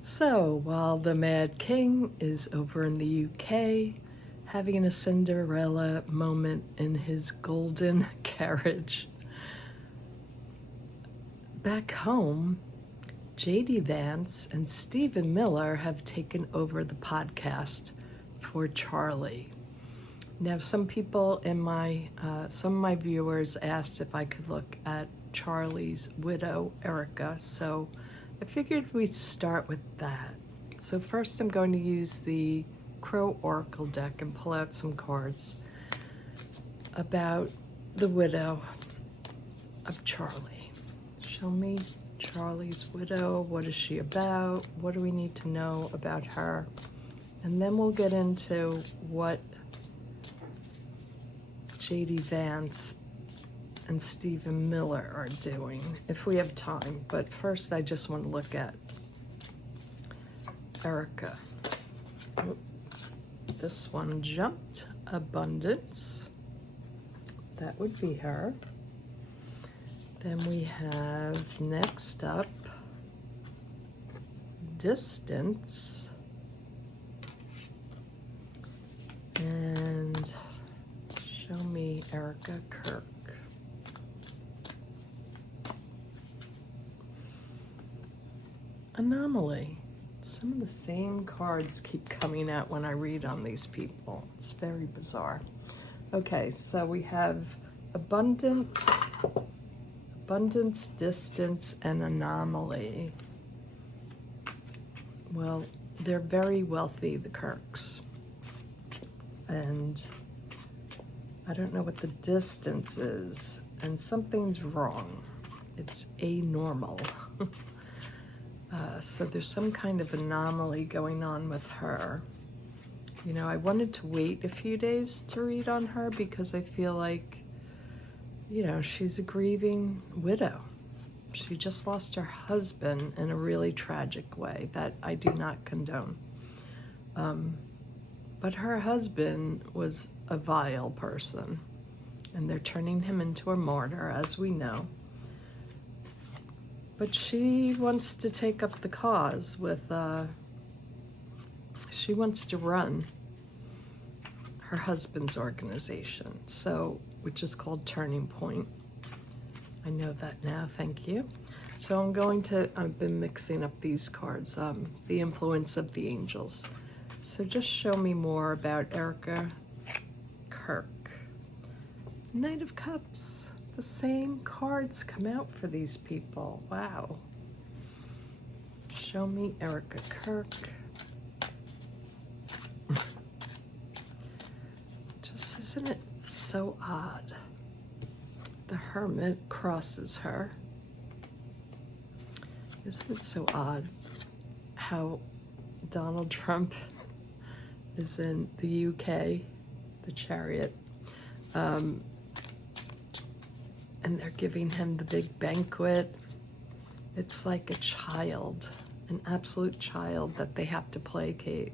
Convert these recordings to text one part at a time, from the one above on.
So, while the Mad King is over in the UK having a Cinderella moment in his golden carriage, back home, J.D. Vance and Stephen Miller have taken over the podcast for Charlie. Now, some people in some of my viewers asked if I could look at Charlie's widow, Erica, so I figured we'd start with that. So first I'm going to use the Crow Oracle deck and pull out some cards about the widow of Charlie. Show me Charlie's widow. What is she about? What do we need to know about her? And then we'll get into what J.D. Vance and Stephen Miller are doing, if we have time. But first, I just want to look at Erica. This one jumped. Abundance. That would be her. Then we have, next up, Distance. And show me Erica Kirk. Anomaly. Some of the same cards keep coming out when I read on these people. It's very bizarre. Okay, so we have abundance, distance, and anomaly. Well, they're very wealthy, the Kirks. And I don't know what the distance is, and something's wrong. It's anormal. So there's some kind of anomaly going on with her. You know, I wanted to wait a few days to read on her because I feel like, you know, she's a grieving widow. She just lost her husband in a really tragic way that I do not condone. But her husband was a vile person, and they're turning him into a martyr, as we know. But she wants to take up the cause with, she wants to run her husband's organization, so, which is called Turning Point. I know that now, thank you. So I've been mixing up these cards, the influence of the angels. So just show me more about Erica Kirk. Knight of Cups. The same cards come out for these people. Wow. Show me Erica Kirk. Just isn't it so odd? The Hermit crosses her. Isn't it so odd how Donald Trump is in the UK, the Chariot, and they're giving him the big banquet. It's like a child, an absolute child that they have to placate.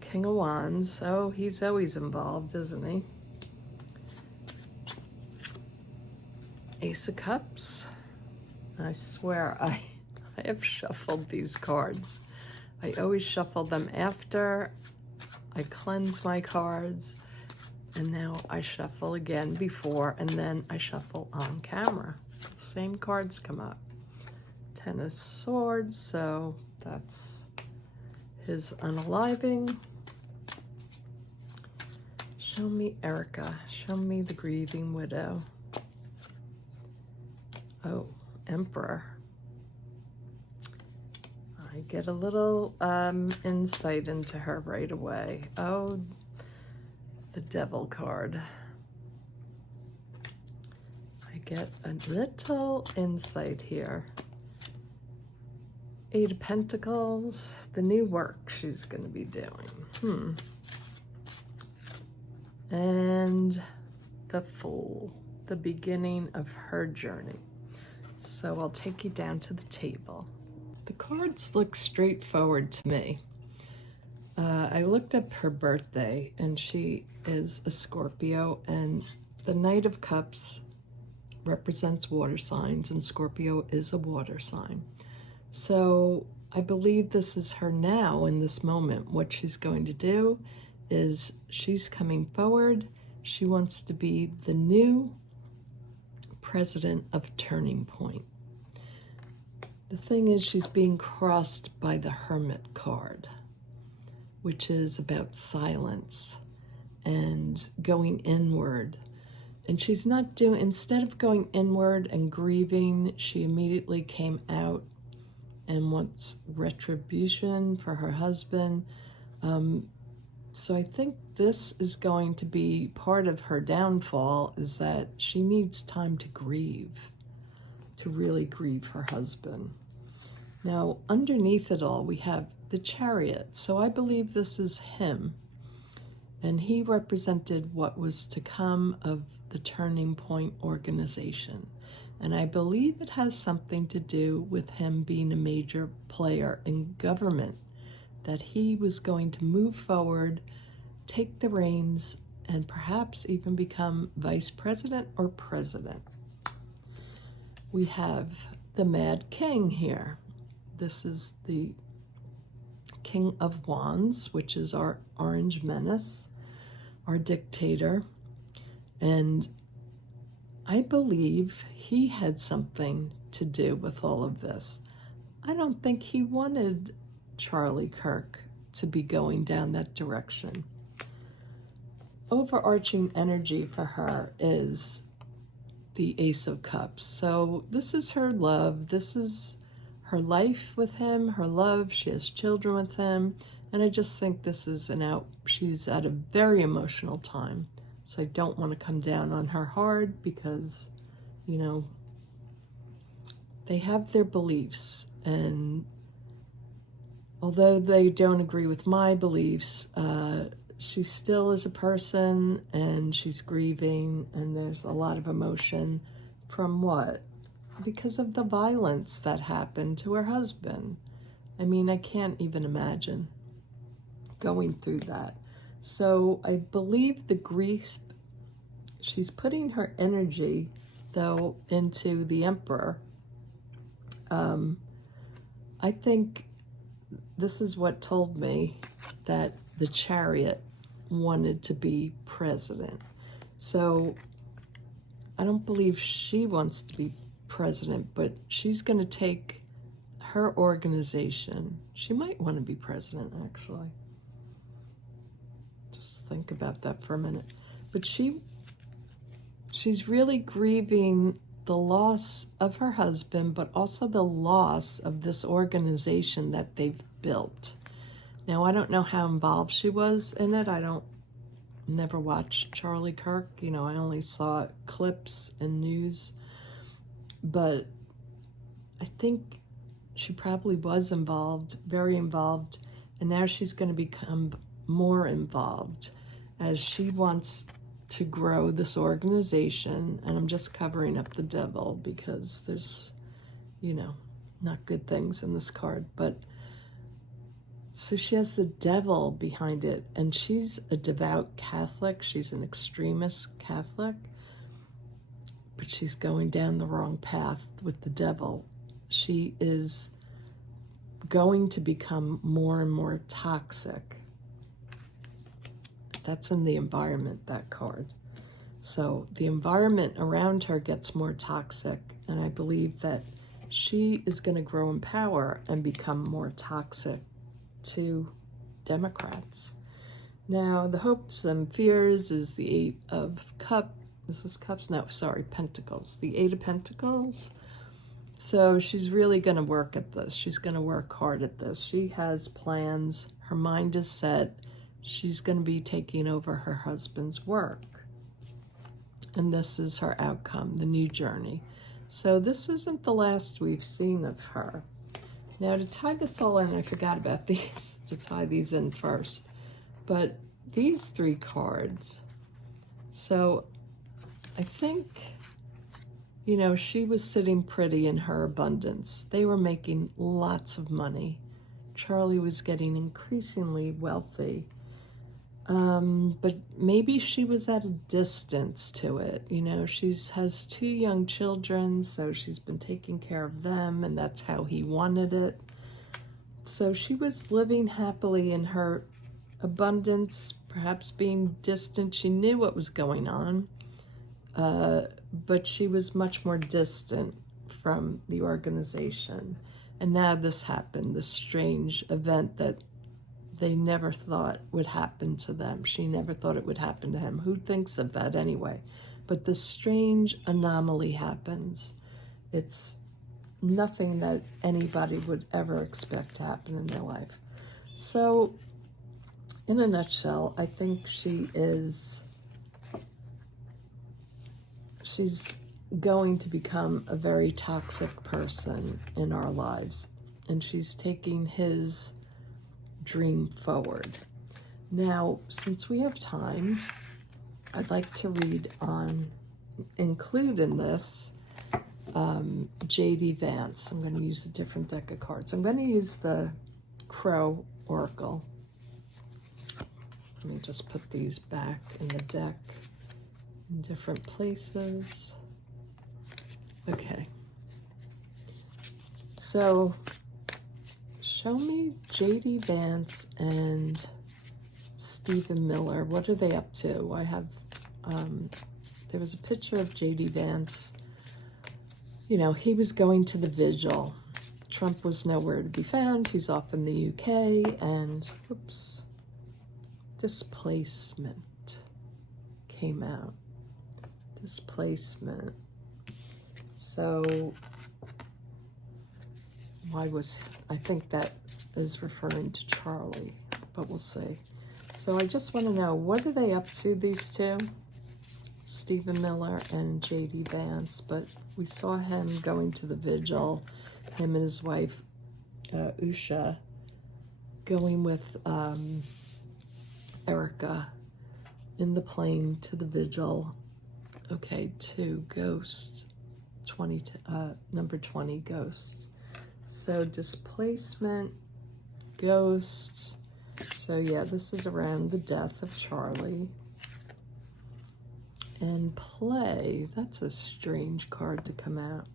King of Wands, oh, he's always involved, isn't he? Ace of Cups. I swear I have shuffled these cards. I always shuffle them after I cleanse my cards, and now I shuffle again before, and then I shuffle on camera. Same cards come up. Ten of Swords, so that's his unaliving. Show me Erica. Show me the grieving widow. Oh, Emperor. I get a little insight into her right away. Oh, the Devil card. I get a little insight here. Eight of Pentacles, the new work she's going to be doing. And the Fool, the beginning of her journey. So I'll take you down to the table. The cards look straightforward to me. I looked up her birthday, and she is a Scorpio, and the Knight of Cups represents water signs, and Scorpio is a water sign. So I believe this is her now in this moment. What she's going to do is she's coming forward. She wants to be the new president of Turning Point. The thing is, she's being crossed by the Hermit card, which is about silence and going inward. And she's not doing, instead of going inward and grieving, she immediately came out and wants retribution for her husband. So I think this is going to be part of her downfall, is that she needs time to grieve, to really grieve her husband. Now, underneath it all, we have the Chariot. So I believe this is him. And he represented what was to come of the Turning Point organization. And I believe it has something to do with him being a major player in government, that he was going to move forward, take the reins, and perhaps even become vice president or president. We have the Mad King here. This is the King of Wands, which is our orange menace, our dictator. And I believe he had something to do with all of this. I don't think he wanted Charlie Kirk to be going down that direction. Overarching energy for her is the Ace of Cups. So this is her love. This is her life with him, her love. She has children with him. And I just think this is she's at a very emotional time. So I don't want to come down on her hard because, you know, they have their beliefs. And although they don't agree with my beliefs, she still is a person and she's grieving, and there's a lot of emotion from what? Because of the violence that happened to her husband. I mean, I can't even imagine going through that. So I believe the grief, she's putting her energy, though, into the Emperor. I think this is what told me that the Chariot wanted to be president. So I don't believe she wants to be president, but she's going to take her organization. She might want to be president, actually. Just think about that for a minute. But she's really grieving the loss of her husband, but also the loss of this organization that they've built. Now, I don't know how involved she was in it. Never watched Charlie Kirk. You know, I only saw clips and news. But I think she probably was involved, very involved, and now she's going to become more involved as she wants to grow this organization. And I'm just covering up the devil because there's, you know, not good things in this card. But so she has the devil behind it, and she's a devout Catholic. She's an extremist Catholic, but she's going down the wrong path with the devil. She is going to become more and more toxic. That's in the environment, that card. So the environment around her gets more toxic, and I believe that she is going to grow in power and become more toxic to Democrats. Now, the hopes and fears is the Eight of Cups. This is Cups? No, sorry, Pentacles. The Eight of Pentacles. So she's really going to work at this. She's going to work hard at this. She has plans. Her mind is set. She's going to be taking over her husband's work. And this is her outcome, the new journey. So this isn't the last we've seen of her. Now, to tie this all in, I forgot about these, to tie these in first. But these three cards, so I think, you know, she was sitting pretty in her abundance. They were making lots of money. Charlie was getting increasingly wealthy. But maybe she was at a distance to it. You know, she has 2 young children, so she's been taking care of them, and that's how he wanted it. So she was living happily in her abundance, perhaps being distant. She knew what was going on, but she was much more distant from the organization. And now this happened, this strange event that they never thought would happen to them. She never thought it would happen to him. Who thinks of that anyway? But this strange anomaly happens. It's nothing that anybody would ever expect to happen in their life. So, in a nutshell, I think she's going to become a very toxic person in our lives, and she's taking his dream forward. Now, since we have time, I'd like to include in this J.D. Vance. I'm going to use a different deck of cards. I'm going to use the Crow Oracle. Let me just put these back in the deck in different places. Okay. So, show me J.D. Vance and Stephen Miller. What are they up to? I have, there was a picture of J.D. Vance. You know, he was going to the vigil. Trump was nowhere to be found. He's off in the UK, and, whoops, displacement came out. Displacement. So, I think that is referring to Charlie, but we'll see. So I just want to know, what are they up to, these two? Stephen Miller and J.D. Vance, but we saw him going to the vigil, him and his wife, Usha, going with Erica in the plane to the vigil. Okay, 2 ghosts, number 20 ghosts. So displacement, ghosts. So yeah, this is around the death of Charlie. And play, that's a strange card to come out.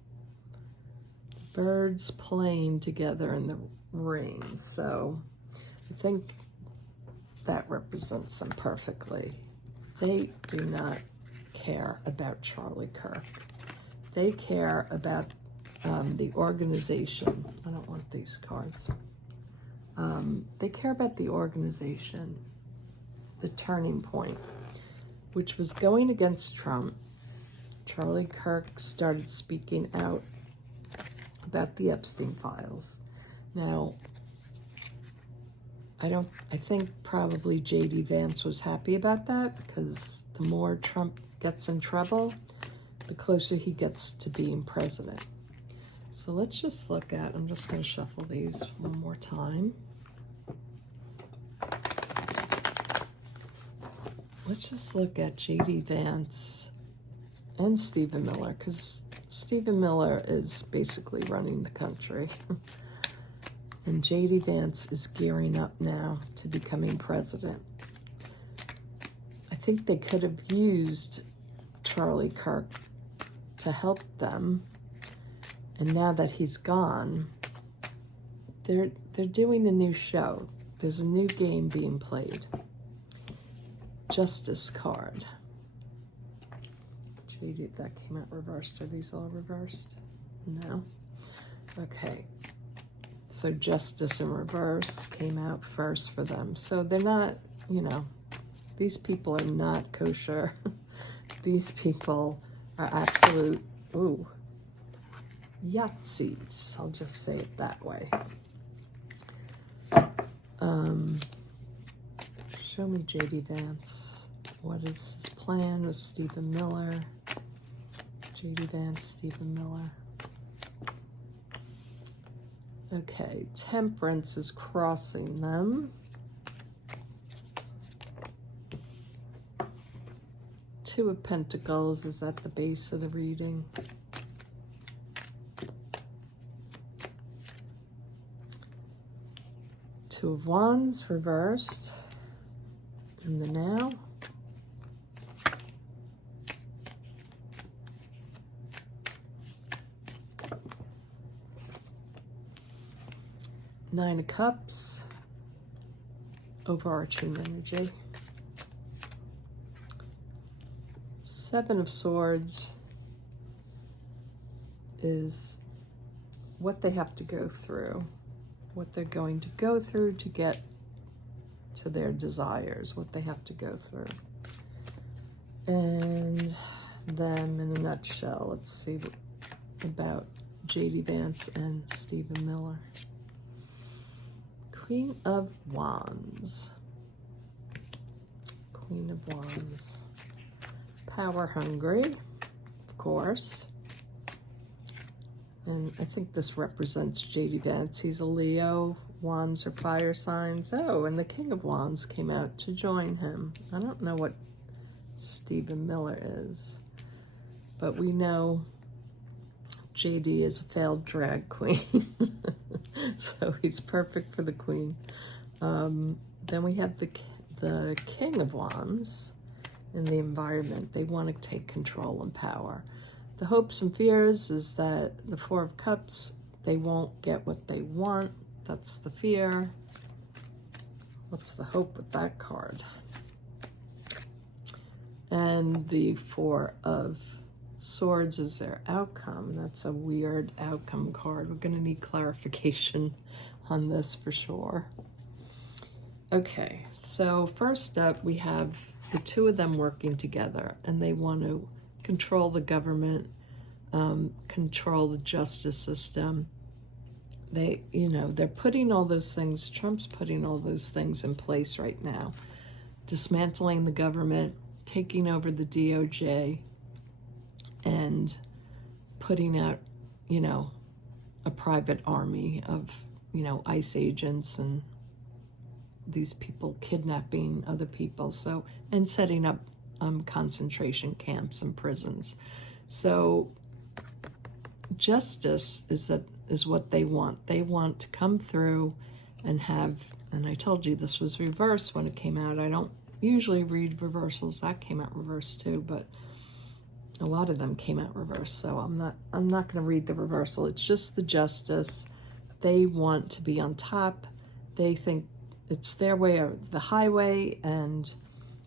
Birds playing together in the rain. So I think that represents them perfectly. They do not care about Charlie Kirk. They care about the organization. I don't want these cards. They care about the organization, the turning point, which was going against Trump. Charlie Kirk started speaking out about the Epstein files. Now, I think probably J.D. Vance was happy about that, because the more Trump gets in trouble, the closer he gets to being president. So let's just look at, I'm just going to shuffle these one more time. Let's just look at J.D. Vance and Stephen Miller, because Stephen Miller is basically running the country. And J.D. Vance is gearing up now to becoming president. I think they could have used Charlie Kirk to help them. And now that he's gone, they're doing a new show. There's a new game being played. Justice card. JD, that came out reversed. Are these all reversed? No. Okay. So Justice in reverse came out first for them. So they're not, you know, these people are not kosher. These people are absolute, ooh, Yahtzees. I'll just say it that way. Show me J.D. Vance. What is his plan with Stephen Miller? J.D. Vance, Stephen Miller. Okay, Temperance is crossing them. 2 of Pentacles is at the base of the reading. Two of Wands reversed in the now. Nine of Cups, overarching energy. Seven of Swords is what they have to go through, what they're going to go through to get to their desires, what they have to go through. And them in a nutshell. Let's see about J.D. Vance and Stephen Miller. Queen of Wands. Queen of Wands. Power hungry, of course. And I think this represents J.D. Vance. He's a Leo. Wands are fire signs. Oh, and the King of Wands came out to join him. I don't know what Stephen Miller is, but we know JD is a failed drag queen. So he's perfect for the queen. Then we have the King of Wands in the environment. They want to take control and power. The hopes and fears is that the Four of Cups, they won't get what they want. That's the fear. What's the hope with that card? And the Four of Swords is their outcome. That's a weird outcome card. We're going to need clarification on this for sure. Okay, so first up we have the two of them working together, and they want to control the government, control the justice system. They, they're putting all those things, Trump's putting all those things in place right now. Dismantling the government, taking over the DOJ, and putting out, a private army of, ICE agents and these people kidnapping other people, and setting up concentration camps and prisons. So justice is what they want. They want to come through and have, and I told you this was reversed when it came out. I don't usually read reversals. That came out reversed too, but a lot of them came out reversed, so I'm not going to read the reversal. It's just the justice. They want to be on top. They think it's their way or the highway, and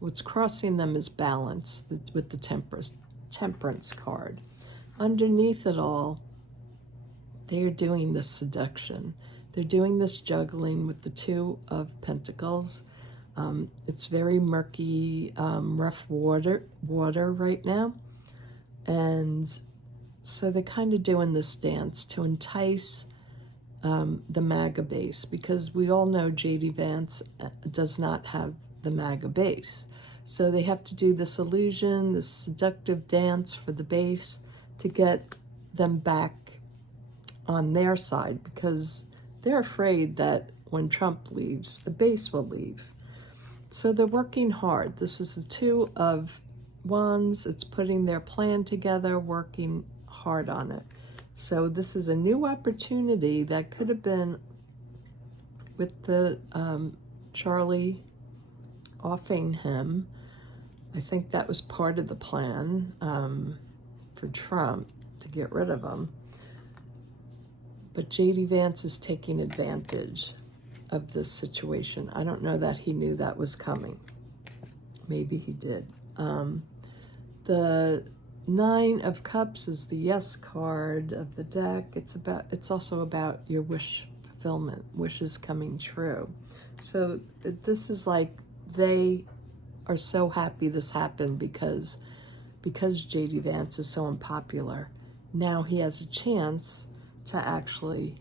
what's crossing them is balance with the temperance card. Underneath it all, they are doing this seduction. They're doing this juggling with the Two of Pentacles. It's very murky, rough water right now. And so they're kind of doing this dance to entice the MAGA base, because we all know J.D. Vance does not have the MAGA base. So they have to do this illusion, this seductive dance for the base to get them back on their side, because they're afraid that when Trump leaves, the base will leave. So they're working hard. This is the Two of Wands. It's putting their plan together, working hard on it. So this is a new opportunity that could have been with the Charlie offing him. I think that was part of the plan for Trump to get rid of him. But J.D. Vance is taking advantage of this situation. I don't know that he knew that was coming. Maybe he did. The Nine of Cups is the yes card of the deck. It's also about your wish fulfillment, wishes coming true. So this is like they are so happy this happened because J.D. Vance is so unpopular. Now he has a chance to actually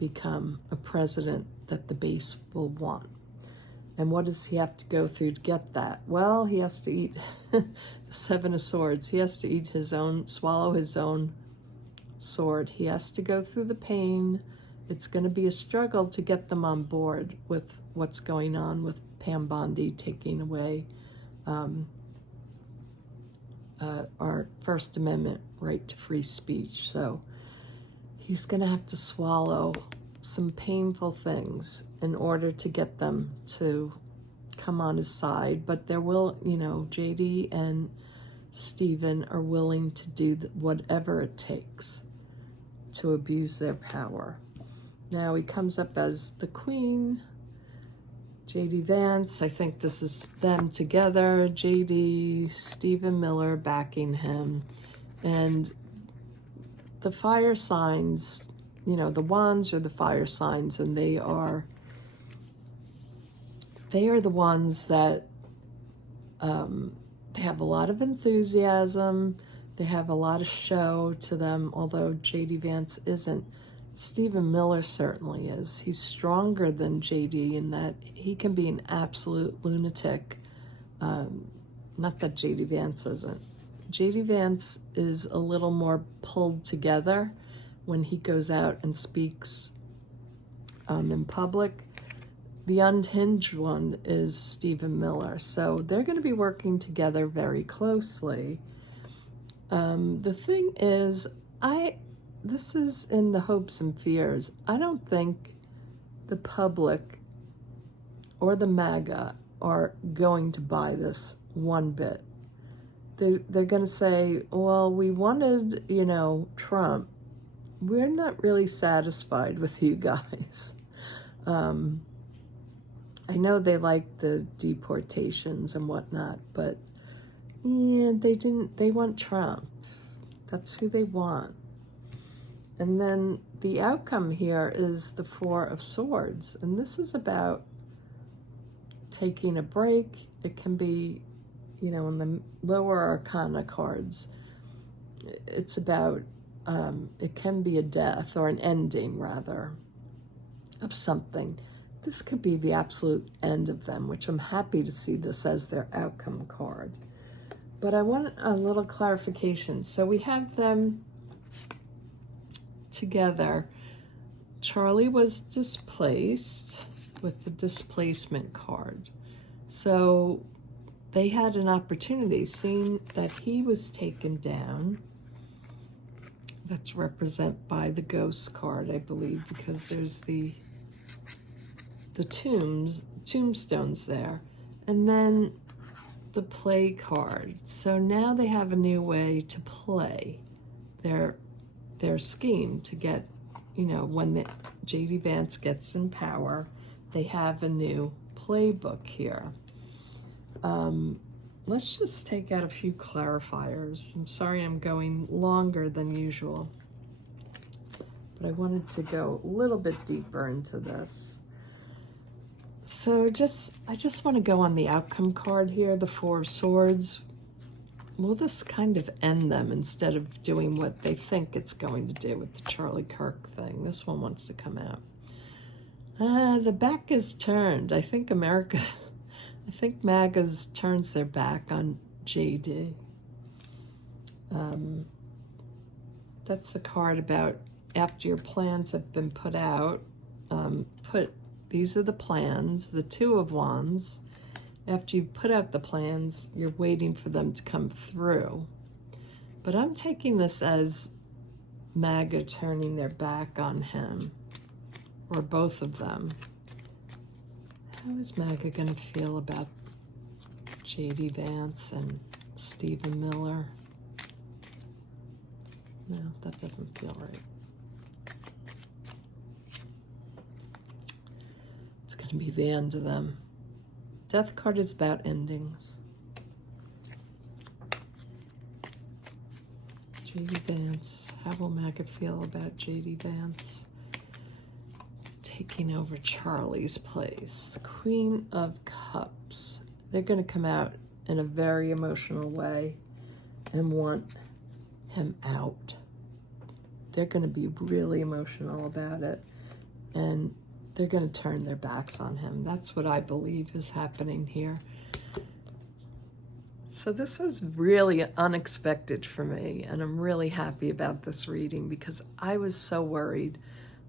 become a president that the base will want. And what does he have to go through to get that? Well, he has to eat the Seven of Swords. He has to eat swallow his own sword. He has to go through the pain. It's going to be a struggle to get them on board with what's going on with Pam Bondi taking away our First Amendment right to free speech. So he's going to have to swallow some painful things in order to get them to come on his side. But there will, JD and Stephen are willing to do whatever it takes to abuse their power. Now he comes up as the Queen. J.D. Vance, I think this is them together. J.D., Stephen Miller backing him. And the fire signs, you know, the wands are the fire signs, and they are the ones that they have a lot of enthusiasm. They have a lot of show to them, although J.D. Vance isn't. Stephen Miller certainly is. He's stronger than J.D. in that he can be an absolute lunatic. Not that J.D. Vance isn't. J.D. Vance is a little more pulled together when he goes out and speaks in public. The unhinged one is Stephen Miller. So they're going to be working together very closely. The thing is, this is in the hopes and fears. I don't think the public or the MAGA are going to buy this one bit. They're going to say, well, we wanted, you know, Trump. We're not really satisfied with you guys. I know they like the deportations and whatnot, but yeah, they want Trump. That's who they want. And then the outcome here is the Four of Swords. And this is about taking a break. It can be, you know, in the lower arcana cards, it's about, it can be a death or an ending, rather, of something. This could be the absolute end of them, which I'm happy to see this as their outcome card. But I want a little clarification. So we have them together. Charlie was displaced with the displacement card. So they had an opportunity, seeing that he was taken down. That's represented by the ghost card, I believe, because there's the tombstones there. And then the play card. So now they have a new way to play their scheme to get, you know, when the J.D. Vance gets in power, they have a new playbook here. Let's just take out a few clarifiers. I'm sorry I'm going longer than usual, but I wanted to go a little bit deeper into this. So I just want to go on the outcome card here, the Four of Swords. Will this kind of end them instead of doing what they think it's going to do with the Charlie Kirk thing? This one wants to come out. The back is turned. I think MAGA's turns their back on JD. That's the card about after your plans have been put out. These are the plans, the Two of Wands. After you've put out the plans, you're waiting for them to come through. But I'm taking this as MAGA turning their back on him, or both of them. How is MAGA going to feel about J.D. Vance and Stephen Miller? No, that doesn't feel right. It's going to be the end of them. Death card is about endings. J.D. Vance. How will MAGA feel about J.D. Vance taking over Charlie's place? Queen of Cups. They're going to come out in a very emotional way and want him out. They're going to be really emotional about it, and they're going to turn their backs on him. That's what I believe is happening here. So this was really unexpected for me, and I'm really happy about this reading because I was so worried.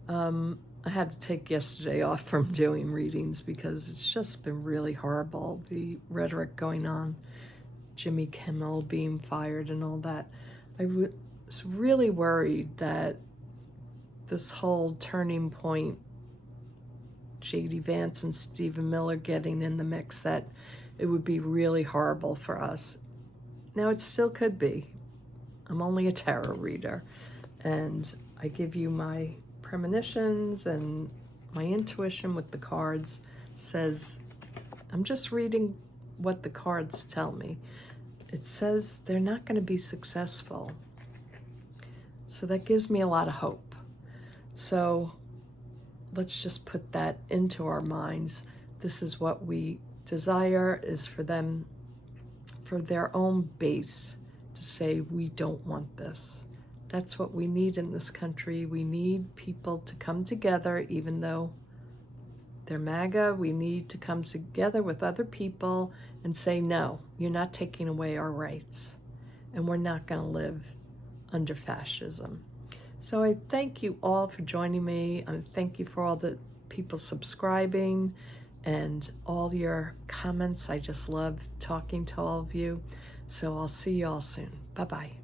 I had to take yesterday off from doing readings because it's just been really horrible, the rhetoric going on, Jimmy Kimmel being fired and all that. I was really worried that this whole turning point, J.D. Vance and Stephen Miller getting in the mix, that it would be really horrible for us. Now, it still could be. I'm only a tarot reader, and I give you my premonitions and my intuition with the cards says, I'm just reading what the cards tell me. It says they're not going to be successful. So that gives me a lot of hope. So let's just put that into our minds. This is what we desire, is for them, for their own base, to say, we don't want this. That's what we need in this country. We need people to come together, even though they're MAGA. We need to come together with other people and say, no, you're not taking away our rights, and we're not going to live under fascism. So I thank you all for joining me. I thank you for all the people subscribing and all your comments. I just love talking to all of you. So I'll see you all soon. Bye-bye.